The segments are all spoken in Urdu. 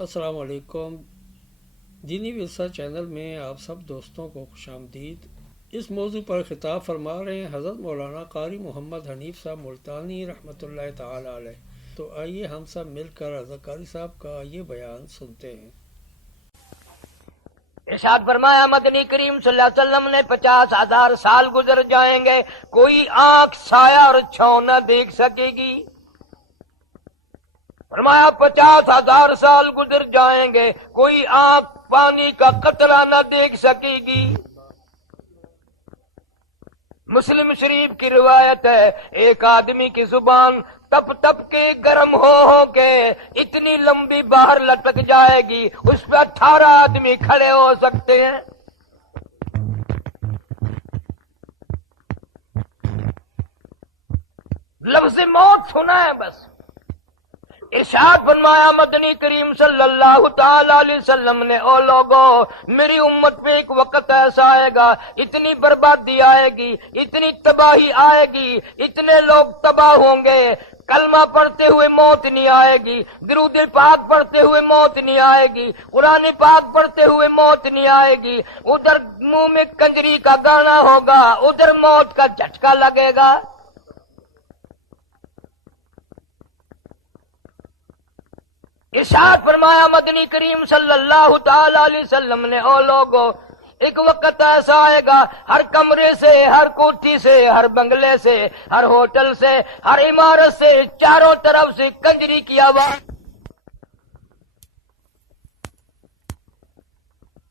السلام علیکم۔ دینی ورثہ چینل میں آپ سب دوستوں کو خوش آمدید۔ اس موضوع پر خطاب فرما رہے ہیں حضرت مولانا قاری محمد حنیف صاحب ملتانی رحمۃ اللہ تعالی علیہ۔ تو آئیے ہم سب مل کر حضرت قاری صاحب کا یہ بیان سنتے ہیں۔ ارشاد فرمایا مدنی کریم صلی اللہ علیہ وسلم نے 50,000 سال گزر جائیں گے، کوئی آنکھ سایہ اور چھاؤں نہ دیکھ سکے گی۔ فرمایا 50,000 سال گزر جائیں گے، کوئی آنکھ پانی کا قطرہ نہ دیکھ سکے گی۔ مسلم شریف کی روایت ہے، ایک آدمی کی زبان تپ تپ کے گرم ہو کے اتنی لمبی باہر لٹک جائے گی، اس پہ 18 آدمی کھڑے ہو سکتے ہیں۔ لفظ موت سنا ہے بس۔ ارشاد فرمایا مدنی کریم صلی اللہ تعالی علیہ وسلم نے، او لوگو میری امت پہ ایک وقت ایسا آئے گا، اتنی بربادی آئے گی، اتنی تباہی آئے گی، اتنے لوگ تباہ ہوں گے، کلمہ پڑھتے ہوئے موت نہیں آئے گی، درود پاک پڑھتے ہوئے موت نہیں آئے گی، قرآن پاک پڑھتے ہوئے موت نہیں آئے گی، ادھر منہ میں کنجری کا گانا ہوگا، ادھر موت کا جھٹکا لگے گا۔ ارشاد فرمایا مدنی کریم صلی اللہ تعالی علیہ وسلم نے، او لوگو ایک وقت ایسا آئے گا، ہر کمرے سے، ہر کوٹھی سے، ہر بنگلے سے، ہر ہوٹل سے، ہر عمارت سے، چاروں طرف سے کنجری کی آواز۔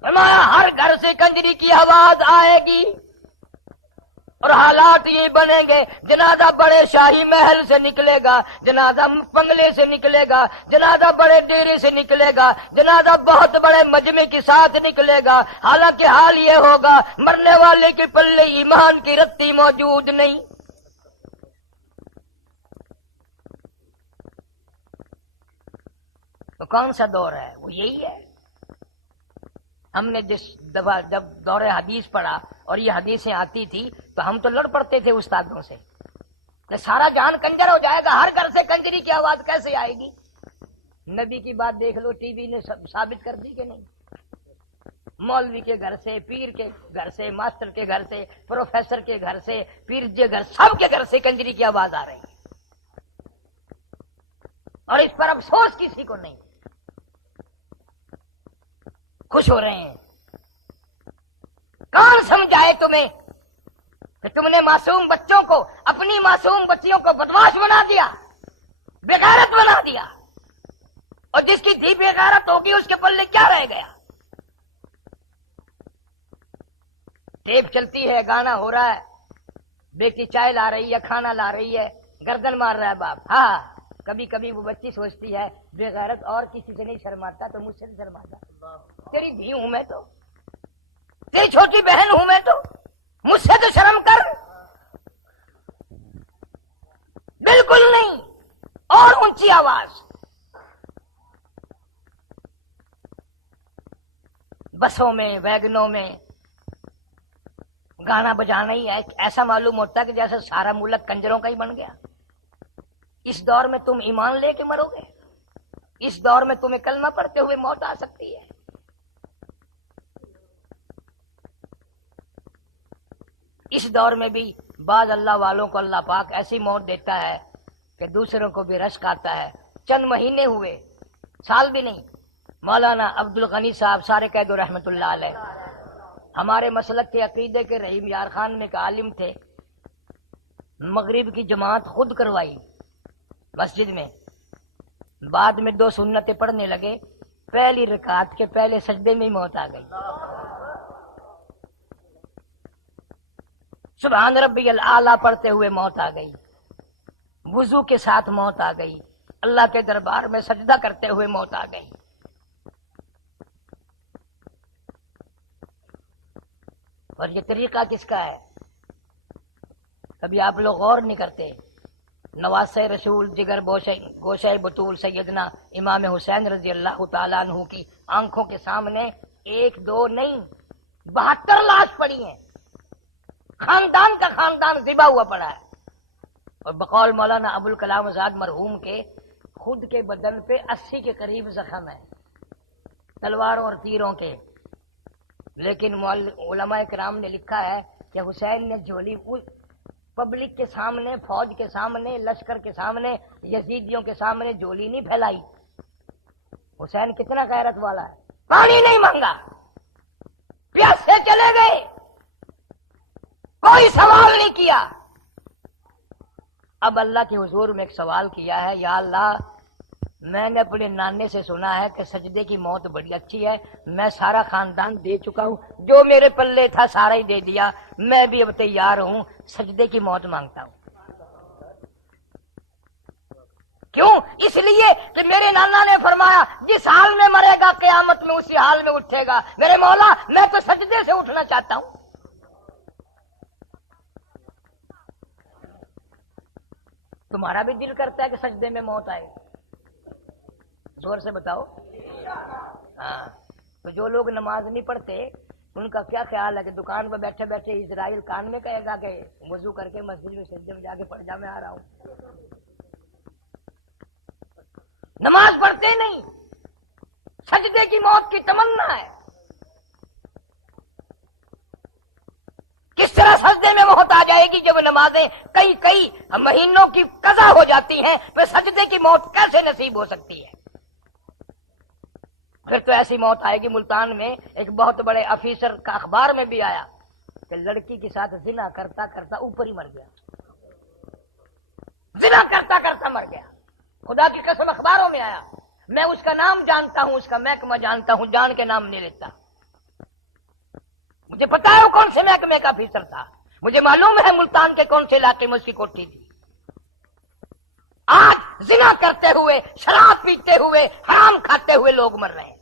فرمایا ہر گھر سے کنجری کی آواز آئے گی، اور حالات یہ بنیں گے، جنازہ بڑے شاہی محل سے نکلے گا، جنازہ بنگلے سے نکلے گا، جنازہ بڑے ڈیرے سے نکلے گا، جنازہ بہت بڑے مجمع کے ساتھ نکلے گا، حالانکہ حال یہ ہوگا مرنے والے کے پلے ایمان کی رتی موجود نہیں۔ تو کون سا دور ہے؟ وہ یہی ہے۔ ہم نے جس دفعہ جب دور حدیث پڑھا اور یہ حدیثیں آتی تھی تو ہم تو لڑ پڑتے تھے استادوں سے کہ سارا جہان کنجر ہو جائے گا، ہر گھر سے کنجری کی آواز کیسے آئے گی؟ نبی کی بات دیکھ لو، ٹی وی نے ثابت کر دی کہ نہیں؟ مولوی کے گھر سے، پیر کے گھر سے، ماسٹر کے گھر سے، پروفیسر کے گھر سے، پیر کے گھر، سب کے گھر سے کنجری کی آواز آ رہی ہے، اور اس پر افسوس کسی کو نہیں، خوش ہو رہے ہیں۔ کون سمجھائے تمہیں کہ تم نے معصوم بچوں کو، اپنی معصوم بچیوں کو بدماش بنا دیا، بےغیرت بنا دیا، اور جس کی دھی بےغیرت ہوگی اس کے پلے کیا رہ گیا؟ ٹیپ چلتی ہے، گانا ہو رہا ہے، بیٹی چائے لا رہی ہے، کھانا لا رہی ہے، گردن مار رہا ہے باپ۔ ہاں کبھی کبھی وہ بچی سوچتی ہے بےغیرت اور کسی سے نہیں شرماتا تو مجھ سے نہیں شرماتا، تیری دھی ہوں میں، تو تیری چھوٹی بہن ہوں میں، تو مجھ سے تو شرم کر۔ بالکل نہیں، اور اونچی آواز۔ بسوں میں، ویگنوں میں گانا بجانا ہی ہے، ایسا معلوم ہوتا ہے کہ جیسے سارا ملک کنجروں کا ہی بن گیا۔ اس دور میں تم ایمان لے کے مرو گے، اس دور میں تمہیں کلمہ پڑھتے ہوئے موت آ سکتی ہے۔ اس دور میں بھی بعض اللہ والوں کو اللہ پاک ایسی موت دیتا ہے کہ دوسروں کو بھی رشک آتا ہے۔ چند مہینے ہوئے، سال بھی نہیں، مولانا عبد الغنی صاحب سارے قید رحمت اللہ علیہ، ہمارے مسلک کے عقیدے کے رحیم یار خان میں کا عالم تھے، مغرب کی جماعت خود کروائی مسجد میں، بعد میں 2 سنتیں پڑھنے لگے، پہلی رکعت کے پہلے سجدے میں ہی موت آ گئی۔ سبحان ربی الاعلیٰ پڑھتے ہوئے موت آ گئی، وضو کے ساتھ موت آ گئی، اللہ کے دربار میں سجدہ کرتے ہوئے موت آ گئی۔ اور یہ طریقہ کس کا ہے؟ کبھی آپ لوگ غور نہیں کرتے۔ نواسہ رسول جگر گوشہ بطول سیدنا امام حسین رضی اللہ تعالیٰ عنہ کی آنکھوں کے سامنے 1 2 نہیں 72 لاش پڑی ہیں، خاندان کا خاندان ذبح ہوا پڑا ہے، اور بقول مولانا ابوالکلام آزاد مرحوم کے خود کے بدن پہ 80 کے قریب زخم ہے، تلواروں اور تیروں کے، لیکن علماء کرام نے لکھا ہے کہ حسین نے جھولی پبلک کے سامنے، فوج کے سامنے، لشکر کے سامنے، یزیدیوں کے سامنے جھولی نہیں پھیلائی۔ حسین کتنا غیرت والا ہے، پانی نہیں مانگا، پیاسے چلے گئے، کوئی سوال نہیں کیا۔ اب اللہ کے حضور میں ایک سوال کیا ہے، یا اللہ میں نے اپنے نانے سے سنا ہے کہ سجدے کی موت بڑی اچھی ہے، میں سارا خاندان دے چکا ہوں، جو میرے پلے تھا سارا ہی دے دیا، میں بھی اب تیار ہوں، سجدے کی موت مانگتا ہوں۔ کیوں؟ اس لیے کہ میرے نانا نے فرمایا جس حال میں مرے گا قیامت میں اسی حال میں اٹھے گا۔ میرے مولا میں تو سجدے سے اٹھنا چاہتا ہوں۔ تمہارا بھی دل کرتا ہے کہ سجدے میں موت آئے؟ زور سے بتاؤ۔ ہاں، تو جو لوگ نماز نہیں پڑھتے ان کا کیا خیال ہے کہ دکان پہ بیٹھے بیٹھے اسرائیل کان میں کہے گا کہ وضو کر کے مسجد میں سجدے میں جا کے پڑھ جا، میں آ رہا ہوں۔ نماز پڑھتے نہیں، سجدے کی موت کی تمنا ہے۔ کس طرح سجدے میں موت آ جائے گی جب نمازیں کئی مہینوں کی قضا ہو جاتی ہیں، پھر سجدے کی موت کیسے نصیب ہو سکتی ہے؟ پھر تو ایسی موت آئے گی۔ ملتان میں ایک بہت بڑے افیسر کا اخبار میں بھی آیا کہ لڑکی کے ساتھ زنا کرتا کرتا اوپر ہی مر گیا، زنا کرتا کرتا مر گیا، خدا کی قسم اخباروں میں آیا۔ میں اس کا نام جانتا ہوں، اس کا محکمہ جانتا ہوں، جان کے نام نہیں لیتا، مجھے پتا ہے وہ کون سے محکمے کا افیسر تھا، مجھے معلوم ہے ملتان کے کون سے علاقے میں اس کی کوٹھی تھی۔ آج زنا کرتے ہوئے، شراب پیتے ہوئے، حرام کھاتے ہوئے لوگ مر رہے ہیں۔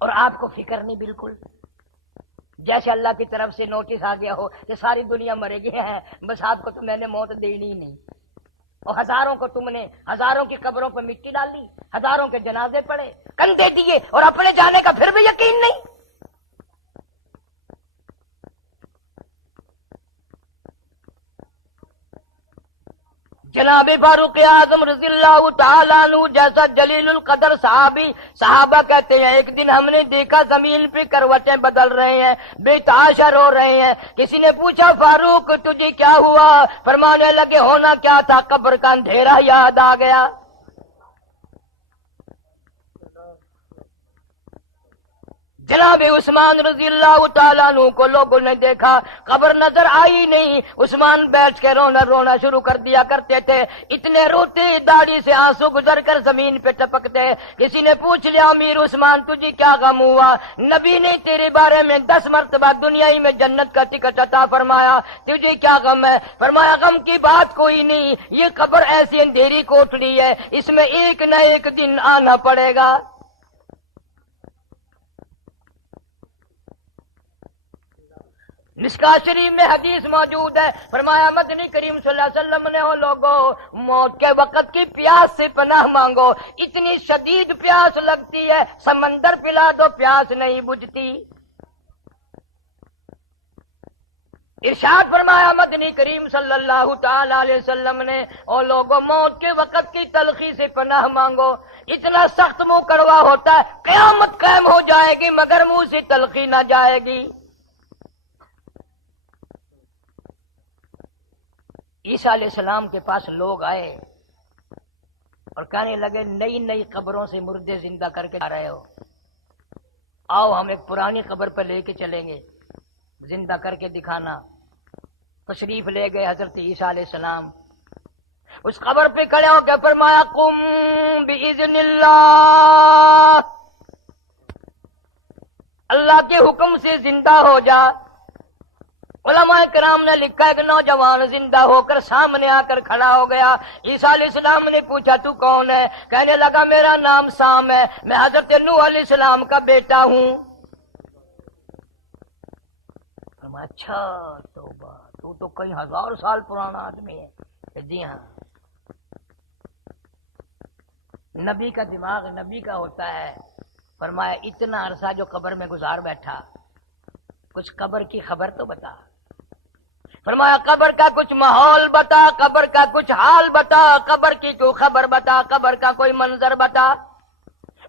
اور آپ کو فکر نہیں بالکل، جیسے اللہ کی طرف سے نوٹس آ گیا ہو کہ ساری دنیا مرے گی ہے، بس آپ کو تو میں نے موت دینی ہی نہیں۔ اور ہزاروں کو تم نے ہزاروں کی قبروں پر مٹی ڈالی، ہزاروں کے جنازے پڑے، کندھے دیے، اور اپنے جانے کا پھر بھی یقین نہیں۔ جناب فاروق اعظم رضی اللہ تعالیٰ عنہ جیسا جلیل القدر صحابہ کہتے ہیں ایک دن ہم نے دیکھا زمین پہ کروٹیں بدل رہے ہیں، بے تحاشر ہو رہے ہیں۔ کسی نے پوچھا فاروق تجھے کیا ہوا؟ فرمانے لگے ہونا کیا تھا، قبر کا اندھیرا یاد آ گیا۔ جناب عثمان رضی اللہ تعالیٰ عنہ کو لوگوں نے دیکھا، قبر نظر آئی نہیں، عثمان بیٹھ کے رونا شروع کر دیا کرتے تھے، اتنے روتے داڑھی سے آنسو گزر کر زمین پہ ٹپکتے۔ کسی نے پوچھ لیا امیر عثمان تجھے کیا غم ہوا؟ نبی نے تیرے بارے میں 10 مرتبہ دنیا ہی میں جنت کا ٹکٹ عطا فرمایا، تجھے کیا غم ہے؟ فرمایا غم کی بات کوئی نہیں، یہ قبر ایسی اندھیری کوٹڑی ہے، اس میں ایک نہ ایک دن آنا پڑے گا۔ مشکوٰۃ شریف میں حدیث موجود ہے، فرمایا مدنی کریم صلی اللہ علیہ وسلم نے او لوگوں موت کے وقت کی پیاس سے پناہ مانگو، اتنی شدید پیاس لگتی ہے سمندر پلا دو پیاس نہیں بجھتی۔ ارشاد فرمایا مدنی کریم صلی اللہ تعالی علیہ وسلم نے او لوگوں موت کے وقت کی تلخی سے پناہ مانگو، اتنا سخت منہ کڑوا ہوتا ہے قیامت قائم ہو جائے گی مگر منہ سے تلخی نہ جائے گی۔ عیسیٰ علیہ السلام کے پاس لوگ آئے اور کہنے لگے نئی نئی قبروں سے مردے زندہ کر کے آ رہے ہو، آؤ ہم ایک پرانی قبر پہ لے کے چلیں گے، زندہ کر کے دکھانا۔ تشریف لے گئے حضرت عیسیٰ علیہ السلام، اس قبر پہ کھڑے ہو کے فرمایا قم بإذن اللہ، اللہ کے حکم سے زندہ ہو جا۔ علماء کرام نے لکھا ہے کہ نوجوان زندہ ہو کر سامنے آ کر کھڑا ہو گیا۔ عیسیٰ علیہ السلام نے پوچھا تو کون ہے؟ کہنے لگا میرا نام سام ہے، میں حضرت نوح علیہ السلام کا بیٹا ہوں۔ اچھا توبہ، تو کئی ہزار سال پرانا آدمی ہے۔ جی ہاں، نبی کا دماغ نبی کا ہوتا ہے۔ فرمایا اتنا عرصہ جو قبر میں گزار بیٹھا، کچھ قبر کی خبر تو بتا۔ فرمایا قبر کا کچھ ماحول بتا، قبر کا کچھ حال بتا، قبر کی کوئی خبر بتا، قبر کا کوئی منظر بتا۔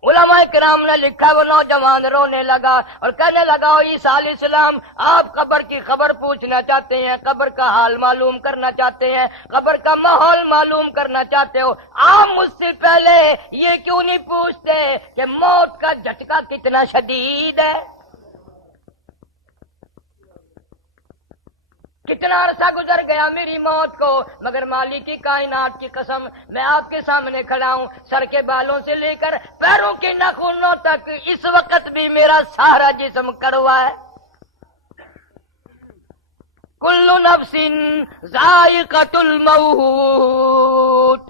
علماء کرام نے لکھا، وہ نوجوان رونے لگا اور کہنے لگا، عیسیٰ علیہ السلام آپ قبر کی خبر پوچھنا چاہتے ہیں، قبر کا حال معلوم کرنا چاہتے ہیں، قبر کا ماحول معلوم کرنا چاہتے ہو، آپ مجھ سے پہلے یہ کیوں نہیں پوچھتے کہ موت کا جھٹکا کتنا شدید ہے؟ کتنا عرصہ گزر گیا میری موت کو، مگر مالک کی کائنات کی قسم میں آپ کے سامنے کھڑا ہوں، سر کے بالوں سے لے کر پیروں کے ناخنوں تک اس وقت بھی میرا سارا جسم کڑوا ہے۔ کل نفس ذائقۃ الموت،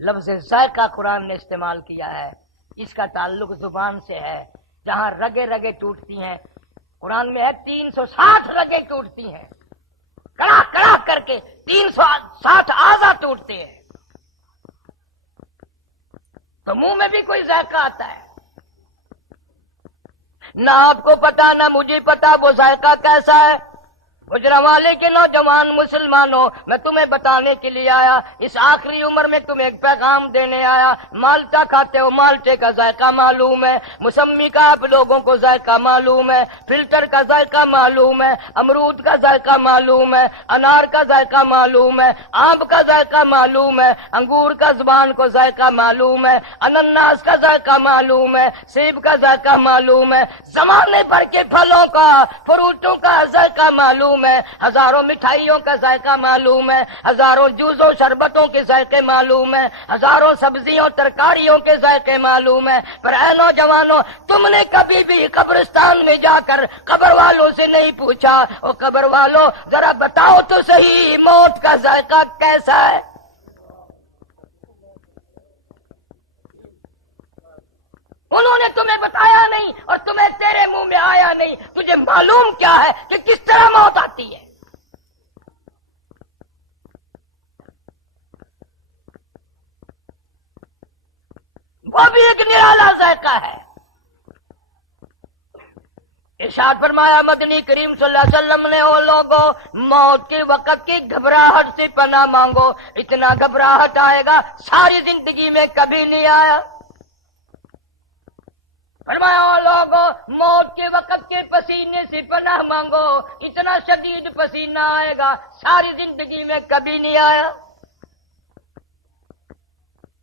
لفظ ذائقہ قرآن نے استعمال کیا ہے، اس کا تعلق زبان سے ہے، جہاں رگے رگے ٹوٹتی ہیں، قرآن میں ہے 360 رگیں ٹوٹتی ہیں، کڑا کڑا کر کے 360 اعضا ٹوٹتے ہیں، تو منہ میں بھی کوئی ذائقہ آتا ہے، نہ آپ کو پتا نہ مجھے پتا وہ ذائقہ کیسا ہے۔ گجرا والے کے نوجوان مسلمانوں، میں تمہیں بتانے کے لیے آیا، اس آخری عمر میں تمہیں ایک پیغام دینے آیا۔ مالٹا کھاتے ہو، مالٹے کا ذائقہ معلوم ہے، موسمی کا آپ لوگوں کو ذائقہ معلوم ہے، فلٹر کا ذائقہ معلوم ہے، امرود کا ذائقہ معلوم ہے، انار کا ذائقہ معلوم ہے، آم کا ذائقہ معلوم ہے، انگور کا زبان کو ذائقہ معلوم ہے، انناس کا ذائقہ معلوم ہے، سیب کا ذائقہ معلوم ہے، زمانے بھر کے پھلوں کا، فروٹوں کا ذائقہ معلوم ہے، ہزاروں مٹھائیوں کا ذائقہ معلوم ہے، ہزاروں جوسوں شربتوں کے ذائقے معلوم ہے، ہزاروں سبزیوں ترکاریوں کے ذائقے معلوم ہے، پر اے نوجوانوں، تم نے کبھی بھی قبرستان میں جا کر قبر والوں سے نہیں پوچھا، اور قبر والوں ذرا بتاؤ تو صحیح موت کا ذائقہ کیسا ہے؟ انہوں نے تمہیں بتایا نہیں اور تمہیں تیرے منہ میں آیا نہیں، تجھے معلوم کیا ہے کہ کس طرح موت آتی ہے؟ وہ بھی ایک نرالا ذائقہ ہے۔ ارشاد فرمایا مدنی کریم صلی اللہ علیہ وسلم نے، او لوگوں موت کے وقت کی گھبراہٹ سے پناہ مانگو، اتنا گھبراہٹ آئے گا ساری زندگی میں کبھی نہیں آیا۔ فرمایا او لوگوں موت کے وقت کے پسینے سے پناہ مانگو، اتنا شدید پسینہ آئے گا ساری زندگی میں کبھی نہیں آیا۔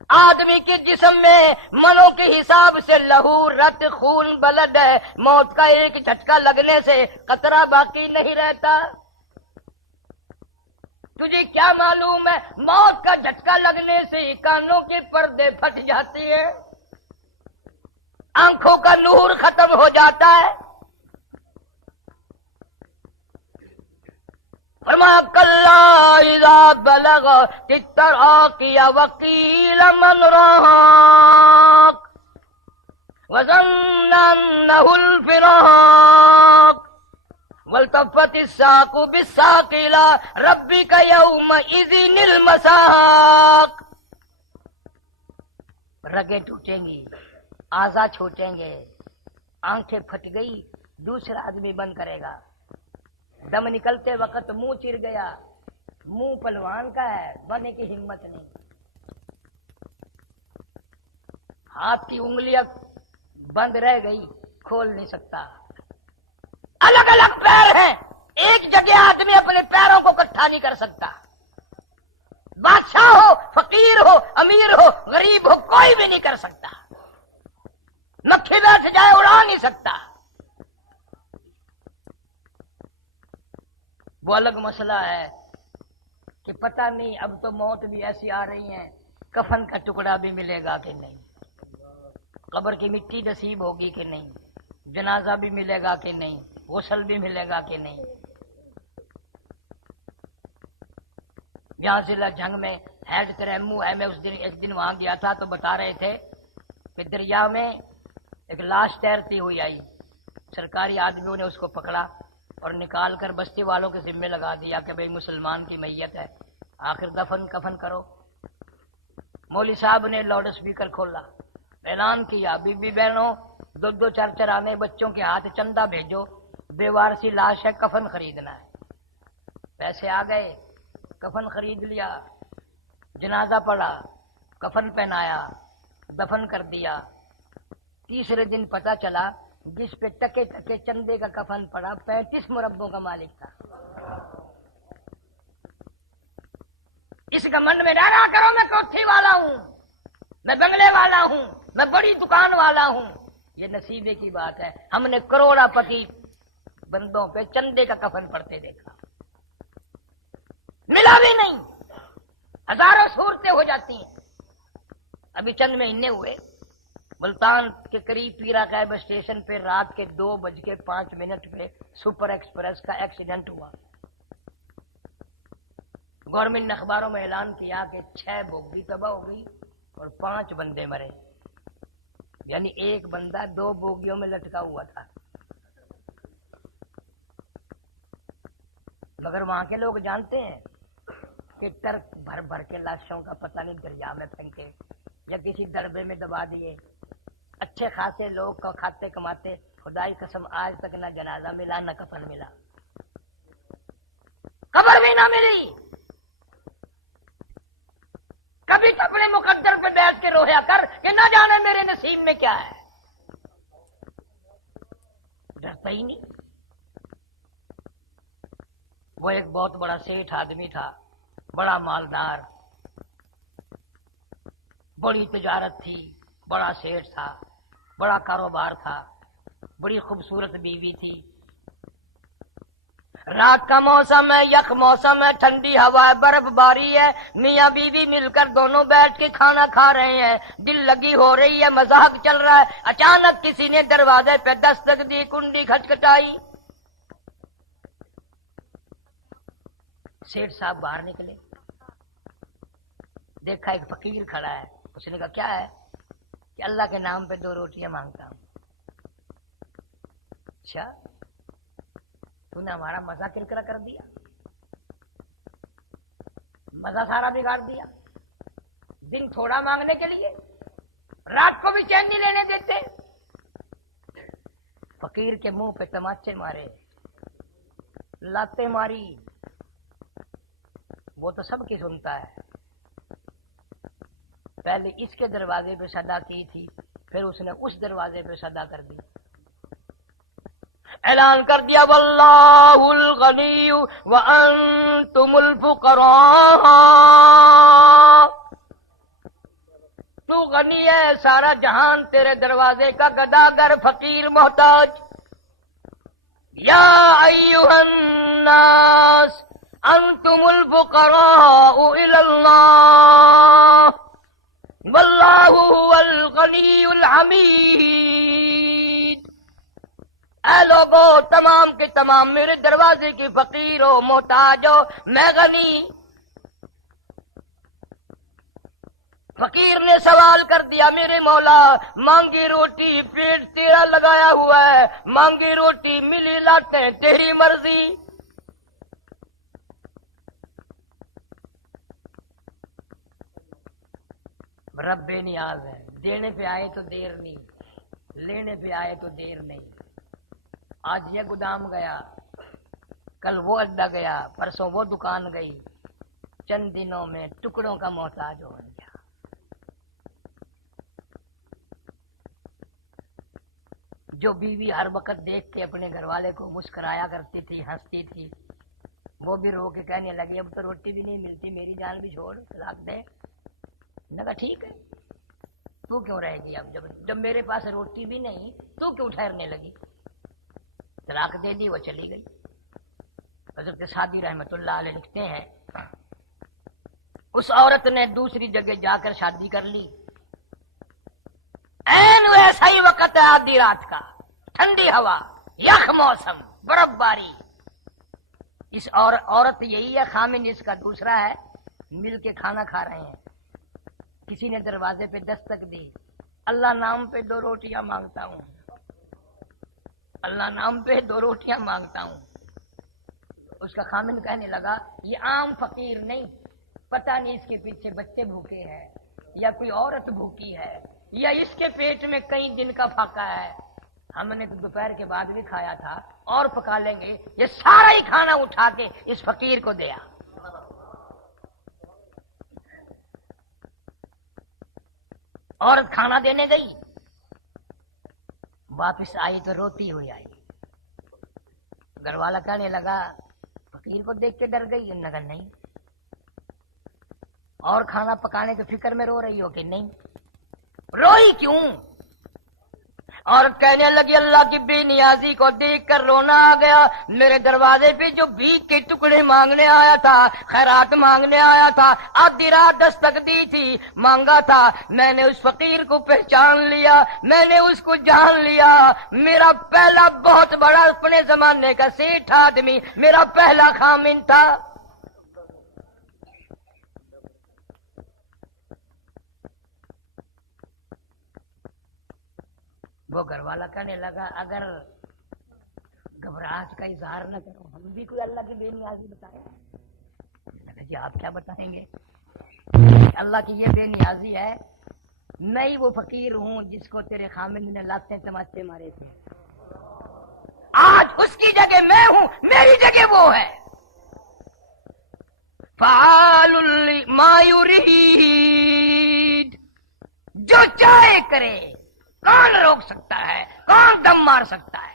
آدمی کے جسم میں منوں کے حساب سے لہو رت خون بلڈ ہے، موت کا ایک جھٹکا لگنے سے قطرہ باقی نہیں رہتا۔ تجھے کیا معلوم ہے موت کا جھٹکا لگنے سے کانوں کے پردے پھٹ جاتے ہیں، آنکھوں کا نور ختم ہو جاتا ہے۔ فرمایا کلا اذا بلغت التراقی وقیل من راق وظن انه الفراق والتفت الساق بالساق الى ربك يومئذ المساق۔ رگیں ٹوٹیں گی، اعضا چھوٹیں گے، آنکھیں پھٹ گئی، دوسرا آدمی بند کرے گا، دم نکلتے وقت منہ چر گیا، منہ پلوان کا ہے، بننے کی ہمت نہیں، ہاتھ کی انگلیاں بند رہ گئی، کھول نہیں سکتا، الگ الگ پیر ہیں، ایک جگہ آدمی اپنے پیروں کو اکٹھا نہیں کر سکتا، بادشاہ ہو، فقیر ہو، امیر ہو، غریب ہو، کوئی بھی نہیں کر سکتا، مکھی بیٹھ جائے اڑا نہیں سکتا۔ وہ الگ مسئلہ ہے کہ پتہ نہیں اب تو موت بھی ایسی آ رہی ہیں، کفن کا ٹکڑا بھی ملے گا کہ نہیں، قبر کی مٹی نصیب ہوگی کہ نہیں، جنازہ بھی ملے گا کہ نہیں، غسل بھی ملے گا کہ نہیں۔ یہاں ضلع جھنگ میں ہیڈ تریمو ہے، میں ایک دن وہاں گیا تھا تو بتا رہے تھے کہ دریا میں ایک لاش تیرتی ہوئی آئی، سرکاری آدمیوں نے اس کو پکڑا اور نکال کر بستی والوں کے ذمے لگا دیا کہ بھئی مسلمان کی میت ہے، آخر دفن کفن کرو۔ مولوی صاحب نے لاؤڈ اسپیکر کھولا، اعلان کیا، بی بی بہنوں دو دو چار آنے بچوں کے ہاتھ چندہ بھیجو، بے وارسی لاش ہے، کفن خریدنا ہے۔ پیسے آ گئے، کفن خرید لیا، جنازہ پڑا، کفن پہنایا، دفن کر دیا۔ تیسرے دن پتہ چلا جس پہ ٹکے ٹکے چندے کا کفن پڑا 35 مربوں کا مالک تھا۔ اس گھمنڈ میں ڈرا کرو میں کوٹھی والا ہوں، میں بنگلے والا ہوں، میں بڑی دکان والا ہوں، یہ نصیبے کی بات ہے۔ ہم نے کروڑا پتی بندوں پہ چندے کا کفن پڑتے دیکھا، ملا بھی نہیں، ہزاروں صورتیں ہو جاتی ہیں۔ ابھی چند مہینے ہوئے ملتان کے قریب پیرا قائب اسٹیشن پہ رات کے 2:05 پہ سپر ایکسپریس کا ایکسیڈنٹ ہوا۔ گورنمنٹ نے اخباروں میں اعلان کیا کہ 6 بوگی تباہ ہو گئی اور 5 بندے مرے، یعنی ایک بندہ 2 بوگیوں میں لٹکا ہوا تھا۔ مگر وہاں کے لوگ جانتے ہیں کہ ٹرک بھر بھر کے لاشوں کا پتہ نہیں دریا میں پھینکے یا کسی دربے میں دبا دیے۔ اچھے خاصے لوگ کو کھاتے کماتے، خدائی قسم آج تک نہ جنازہ ملا نہ کفن ملا، قبر بھی نہ ملی۔ کبھی تو اپنے مقدر پہ بیٹھ کے رویا کر کہ نہ جانے میرے نصیب میں کیا ہے۔ ڈرتا ہی نہیں۔ وہ ایک بہت بڑا سیٹھ آدمی تھا، بڑا مالدار، بڑی تجارت تھی، بڑا سیٹھ تھا، بڑا کاروبار تھا، بڑی خوبصورت بیوی تھی۔ رات کا موسم ہے، یک موسم ہے، ٹھنڈی ہوا ہے، برف باری ہے، میاں بیوی مل کر دونوں بیٹھ کے کھانا کھا رہے ہیں، دل لگی ہو رہی ہے، مذاق چل رہا ہے۔ اچانک کسی نے دروازے پہ دستک دی، کنڈی کھٹکھٹائی۔ سیٹھ صاحب باہر نکلے، دیکھا ایک فقیر کھڑا ہے۔ اس نے کہا کیا ہے؟ کہ اللہ کے نام پہ 2 روٹیاں مانگتا ہوں۔ اچھا، تو نے ہمارا مزہ کرکرا کر دیا، مزہ سارا بگاڑ دیا۔ دن تھوڑا مانگنے کے لیے رات کو بھی چین نہیں لینے دیتے۔ فقیر کے منہ پہ تماچے مارے، لاتے ماری۔ وہ تو سب کی سنتا ہے۔ پہلے اس کے دروازے پہ صدا کی تھی، پھر اس نے اس دروازے پہ صدا کر دی۔ اعلان کر دیا واللہ الغنی وانتم الفقراء، تو غنی ہے، سارا جہان تیرے دروازے کا گداگر، فقیر محتاج۔ یا ایھا الناس انتم الفقراء الی اللہ واللہ هو الغنی الحمید۔ اے لوگو، تمام کے تمام میرے دروازے کی فقیر ہو، محتاج ہو، میں غنی۔ فقیر نے سوال کر دیا میرے مولا، مانگی روٹی پیٹ تیرا لگایا ہوا ہے، مانگی روٹی ملی لاتے ہیں، تیری مرضی۔ رب نیاز ہے، دینے پہ آئے تو دیر نہیں، لینے پہ آئے تو دیر نہیں۔ آج یہ گودام گیا، کل وہ اڈا گیا، پرسوں وہ دکان گئی، چند دنوں میں ٹکڑوں کا محتاج ہو گیا۔ جو بیوی ہر وقت دیکھ کے اپنے گھر والے کو مسکرایا کرتی تھی، ہنستی تھی، وہ بھی رو کے کہنے لگی اب تو روٹی بھی نہیں ملتی، میری جان بھی چھوڑ، طلاق دے۔ نے کہا ٹھیک ہے، تو کیوں رہے گی؟ اب جب میرے پاس روٹی بھی نہیں تو کیوں ٹھہرنے لگی؟ طلاق دے دی، وہ چلی گئی۔ حضرت سعدی رحمت اللہ علیہ لکھتے ہیں اس عورت نے دوسری جگہ جا کر شادی کر لی۔ این ویسا ہی وقت ہے آدھی رات کا، ٹھنڈی ہوا، یخ موسم، برف باری۔ اس عورت یہی ہے، خامن اس کا دوسرا ہے، مل کے کھانا کھا رہے ہیں۔ کسی نے دروازے پہ دستک دی، اللہ نام پہ 2 روٹیاں مانگتا ہوں، اللہ نام پہ 2 روٹیاں مانگتا ہوں۔ اس کا خامن کہنے لگا یہ عام فقیر نہیں، پتہ نہیں اس کے پیچھے بچے بھوکے ہیں یا کوئی عورت بھوکی ہے یا اس کے پیٹ میں کئی دن کا فاقہ ہے، ہم نے تو دوپہر کے بعد بھی کھایا تھا اور پکا لیں گے، یہ سارا ہی کھانا اٹھا کے اس فقیر کو دیا۔ عورت کھانا دینے گئی، واپس آئی تو روتی ہوئی آئی۔ گھر والا کہنے لگا فقیر کو دیکھ کے ڈر گئی؟ انہوں نے کہا نہیں۔ اور کھانا پکانے کی فکر میں رو رہی ہو کہ نہیں؟ روئی کیوں؟ اور کہنے لگی اللہ کی بے نیازی کو دیکھ کر رونا آ گیا۔ میرے دروازے پہ جو بھیک کے ٹکڑے مانگنے آیا تھا، خیرات مانگنے آیا تھا، آدھی رات دستک دی تھی، مانگا تھا، میں نے اس فقیر کو پہچان لیا، میں نے اس کو جان لیا۔ میرا پہلا بہت بڑا اپنے زمانے کا سیٹھ آدمی میرا پہلا خامن تھا۔ وہ گھر والا کہنے لگا اگر گھبراہٹ کا اظہار نہ کرو، ہم بھی کوئی اللہ کی بے نیازی بتائیں۔ جی آپ کیا بتائیں گے؟ اللہ کی یہ بے نیازی ہے، میں ہی وہ فقیر ہوں جس کو تیرے خامن نے لاتے تماچے مارے تھے، آج اس کی جگہ میں ہوں، میری جگہ وہ ہے۔ فعال ما یرید، جو چاہے کرے، کون روک سکتا ہے؟ کون دم مار سکتا ہے؟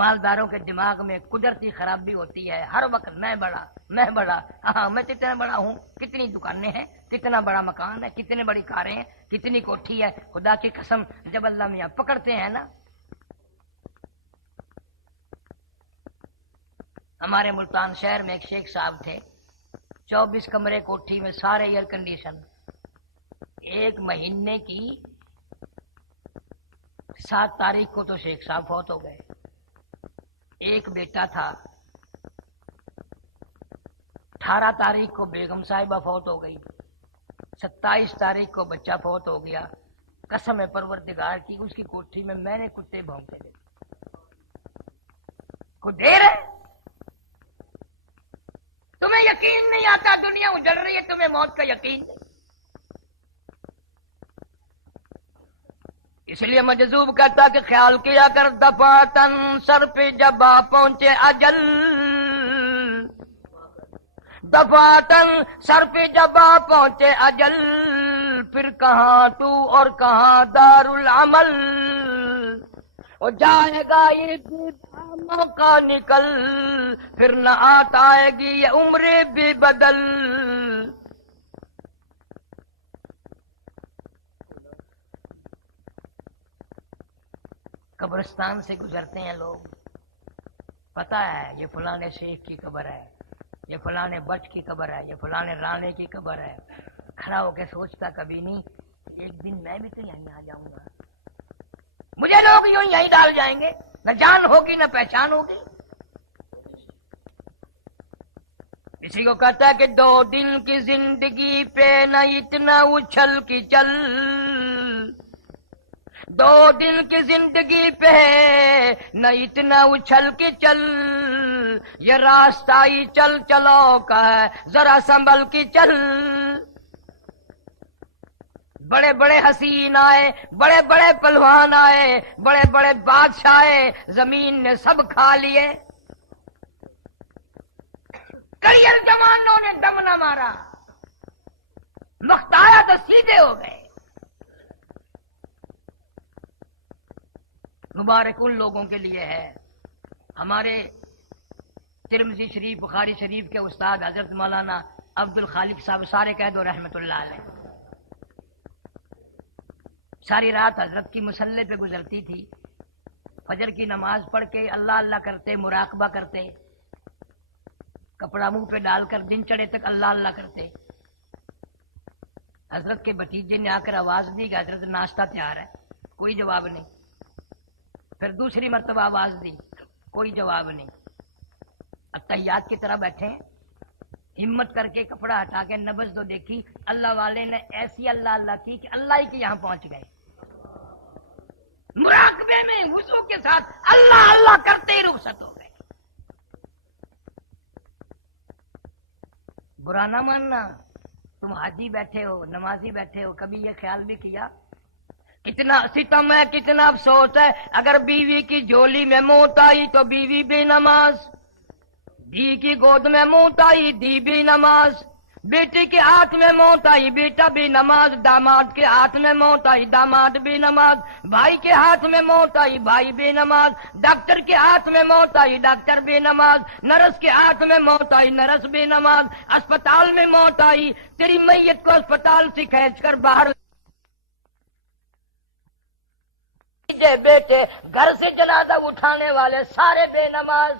مالداروں کے دماغ میں قدرتی خرابی ہوتی ہے، ہر وقت میں بڑا، میں بڑا، ہاں میں کتنا بڑا ہوں، کتنی دکانیں ہیں، کتنا بڑا مکان ہے، کتنی بڑی کاریں ہیں، کتنی کوٹھی ہے۔ خدا کی قسم جب اللہ میاں پکڑتے ہیں نا، ہمارے ملتان شہر میں ایک شیخ صاحب تھے، 24 کمرے کوٹھی میں سارے ایئر کنڈیشن، ایک مہینے کی 7 تاریخ کو تو شیخ صاحب فوت ہو گئے۔ ایک بیٹا تھا، 18 تاریخ کو بیگم صاحبہ فوت ہو گئی، 27 تاریخ کو بچہ فوت ہو گیا۔ قسم ہے پروردگار کی، اس کی کوٹھی میں نے کتے بھونکتے تھے۔ کوئی دیر ہے، تمہیں یقین نہیں آتا دنیا اجڑ رہی ہے، تمہیں موت کا یقین نہیں۔ اس لیے مجذوب کہتا کہ خیال کیا کر دفعتن سر پہ جب آ پہنچے اجل، دفعتن سر پہ جب آ پہنچے اجل، پھر کہاں تو اور کہاں دار العمل، وہ جائے گا یہ موقع نکل، پھر نہ آتا آئے گی یہ عمر بھی بدل۔ قبرستان سے گزرتے ہیں لوگ، پتہ ہے یہ فلانے شیخ کی قبر ہے، یہ فلانے بچ کی قبر ہے، یہ فلانے رانے کی قبر ہے۔ کھڑا ہو کے سوچتا کبھی نہیں ایک دن میں بھی تو یہیں آ جاؤں گا، مجھے لوگ یوں یہیں ڈال جائیں گے، نہ جان ہوگی نہ پہچان ہوگی۔ کسی کو کہتا ہے کہ 2 دن کی زندگی پہ نہ اتنا اچھل کی چل، 2 دن کی زندگی پہ نہ اتنا اچھل کے چل، یہ راستہ ہی چل چلو کا ہے ذرا سنبھل کے چل۔ بڑے بڑے حسین آئے، بڑے بڑے پہلوان آئے، بڑے بڑے بادشاہ آئے، زمین نے سب کھا لیے، کڑیل جوانوں نے دم نہ مارا، وقت آیا تو سیدھے ہو گئے۔ مبارک ان لوگوں کے لیے ہے، ہمارے ترمذی شریف بخاری شریف کے استاد حضرت مولانا عبد الخالق صاحب سارے کہہ دو رحمت اللہ علیہ، ساری رات حضرت کی مصلی پہ گزرتی تھی، فجر کی نماز پڑھ کے اللہ اللہ کرتے، مراقبہ کرتے، کپڑا منہ پہ ڈال کر دن چڑھے تک اللہ اللہ کرتے۔ حضرت کے بھتیجے نے آ کر آواز دی کہ حضرت ناشتہ تیار ہے، کوئی جواب نہیں۔ پھر دوسری مرتبہ آواز دی، کوئی جواب نہیں۔ اتحیات کی طرح بیٹھے ہیں، ہمت کر کے کپڑا ہٹا کے نبض تو دیکھی، اللہ والے نے ایسی اللہ اللہ کی کہ اللہ ہی کے یہاں پہنچ گئے۔ مراقبے میں وضو کے ساتھ اللہ اللہ کرتے ہی رخصت ہو گئے۔ برا نہ ماننا، تم حاجی بیٹھے ہو، نمازی بیٹھے ہو، کبھی یہ خیال بھی کیا کتنا ستم ہے، کتنا افسوس ہے، اگر بیوی کی جھولی میں موت آئی تو بیوی بھی نماز، دی کی گود میں موت آئی دی بھی نماز، بیٹی کے ہاتھ میں موت آئی بیٹا بھی نماز، داماد کے ہاتھ میں موت آئی داماد بھی نماز، بھائی کے ہاتھ میں موت آئی بھائی بھی نماز، ڈاکٹر کے ہاتھ میں موت آئی ڈاکٹر بھی نماز، نرس کے ہاتھ میں موت آئی نرس بھی نماز، اسپتال میں موت آئی، تیری میت کو اسپتال سے کھینچ کر باہر بیٹے، گھر سے جنازہ اٹھانے والے سارے بے نماز۔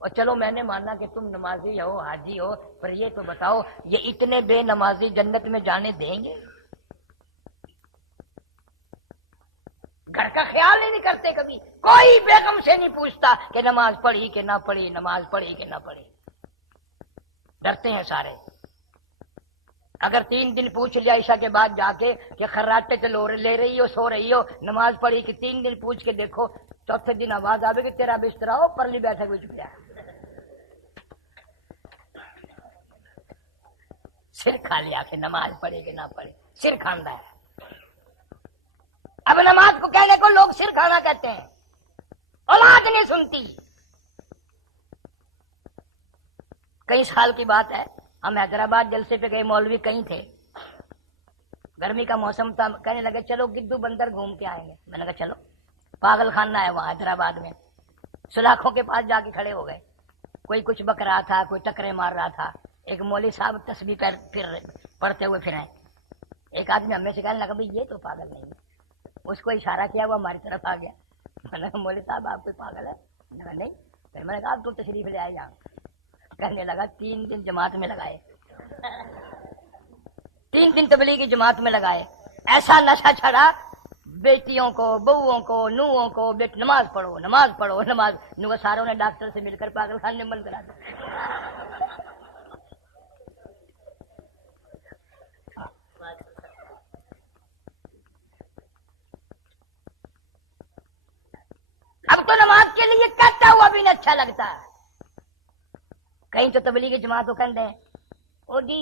اور چلو میں نے مانا کہ تم نمازی ہو حاجی ہو، پر یہ تو بتاؤ یہ اتنے بے نمازی جنت میں جانے دیں گے؟ گھر کا خیال ہی نہیں کرتے، کبھی کوئی بیگم سے نہیں پوچھتا کہ نماز پڑھی کہ نہ پڑھی، نماز پڑھی کہ نہ پڑھی، ڈرتے ہیں سارے۔ اگر 3 دن پوچھ لیا عشاء کے بعد جا کے کہ خراٹے سے لے رہی ہو سو رہی ہو نماز پڑھی کہ 3 دن پوچھ کے دیکھو، چوتھے دن آواز آئے کہ تیرا بستر ہو پرلی بیٹھک میں چکیا، سر کھا لیا کہ نماز پڑھی کہ نہ پڑھی، سر کھاندا ہے۔ اب نماز کو کہنے کو لوگ سر کھانا کہتے ہیں، اولاد نہیں سنتی۔ کئی سال کی بات ہے، ہم حیدرآباد جلسے پہ گئے، مولوی کہیں تھے، گرمی کا موسم تھا، کہنے لگے چلو گدو بندر گھوم کے آئیں گے۔ میں نے کہا چلو، پاگل خانہ ہے وہاں حیدرآباد میں، سلاخوں کے پاس جا کے کھڑے ہو گئے، کوئی کچھ بک رہا تھا، کوئی ٹکرے مار رہا تھا، ایک مولوی صاحب تسبیح پڑھتے ہوئے پھر آئے، ایک آدمی ہمیں سے کہنے لگا بھائی یہ تو پاگل نہیں ہے، اس کو اشارہ کیا وہ ہماری طرف آ گیا۔ میں نے کہا مولوی صاحب آپ کوئی پاگل ہے؟ میں نے کہا نہیں۔ پھر میں نے کہا آپ تو تشریف لے آئے یہاں، کہنے لگا 3 دن جماعت میں لگائے، 3 دن تبلیغی جماعت میں لگائے، ایسا نشہ چھڑا، بیٹیوں کو بہوؤں کو نوہوں کو نماز پڑھو نماز پڑھو نماز، نو ساروں نے ڈاکٹر سے مل کر پاگل خانے میں بند کرا دیا۔ اب تو نماز کے لیے کہتا ہوا بھی نہیں اچھا لگتا۔ کہیں تو تبلیغی جماعت کو کہتے ہیں او جی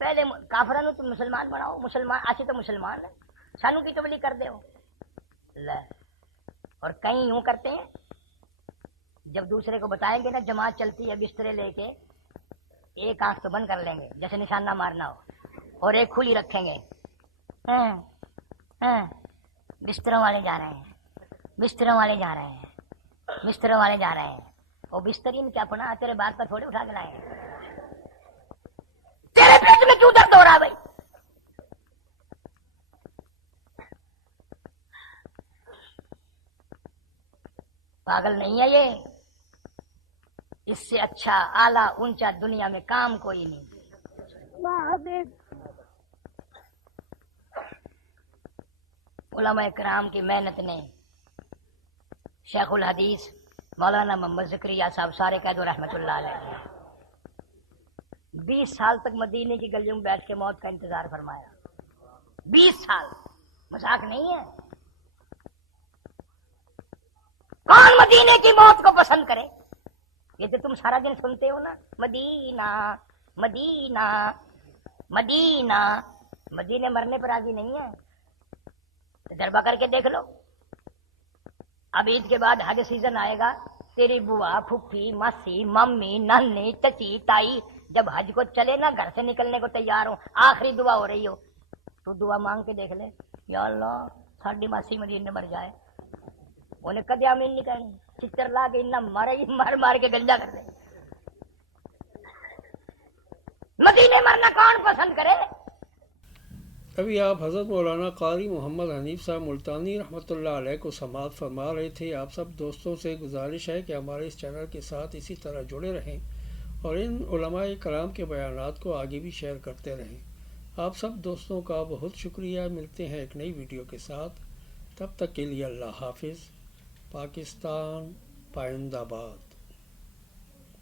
پہلے کافرانو تم مسلمان بناؤ، مسلمان آسی تو مسلمان ہے، سانو کی تبلیغ کر دے ہو لے۔ اور کہیں یوں کرتے ہیں، جب دوسرے کو بتائیں گے نا جماعت چلتی ہے بسترے لے کے، ایک آنکھ تو بند کر لیں گے جیسے نشانہ مارنا ہو، اور ایک کھلی رکھیں گے، بستروں والے جا رہے ہیں، بستروں والے جا رہے ہیں، بستروں والے جا رہے ہیں، وہ بستری میں کیا پڑھا تیرے بات پر تھوڑے اٹھا کے لائے ہیں، تیرے پیٹ میں کیوں درد ہو رہا بھائی؟ پاگل نہیں ہے یہ، اس سے اچھا اعلیٰ اونچا دنیا میں کام کوئی نہیں۔ علماء کرام کی محنت نے، شیخ الحدیث مولانا محمد زکریا صاحب سارے قید رحمت اللہ علیہ 20 سال تک مدینے کی گلیوں میں بیٹھ کے موت کا انتظار فرمایا، 20 سال، مذاق نہیں ہے۔ کون مدینے کی موت کو پسند کرے؟ یہ تو تم سارا دن سنتے ہو نا، مدینہ مدینہ مدینہ، مدینے مرنے پر راضی نہیں ہے، تجربہ کر کے دیکھ لو۔ اب عید کے بعد حج سیزن آئے گا، تیری بوا پھپھی ماسی ممی نانی چچی تائی جب حج کو چلے نا، گھر سے نکلنے کو تیار ہو، آخری دعا ہو رہی ہو، تو دعا مانگ کے دیکھ لے، یا اللہ ساڈی ماسی مدینے مر جائے، انہیں کدی آمین نہیں کہنی، چچر لا کے انہیں مارے ہی مار مار کے گنجا کر دے۔ مدینے مرنا کون پسند کرے؟ ابھی آپ حضرت مولانا قاری محمد حنیف صاحب ملتانی رحمۃ اللہ علیہ کو سماعت فرما رہے تھے۔ آپ سب دوستوں سے گزارش ہے کہ ہمارے اس چینل کے ساتھ اسی طرح جڑے رہیں اور ان علماء کرام کے بیانات کو آگے بھی شیئر کرتے رہیں۔ آپ سب دوستوں کا بہت شکریہ۔ ملتے ہیں ایک نئی ویڈیو کے ساتھ، تب تک کے لیے اللہ حافظ۔ پاکستان پائندہ باد۔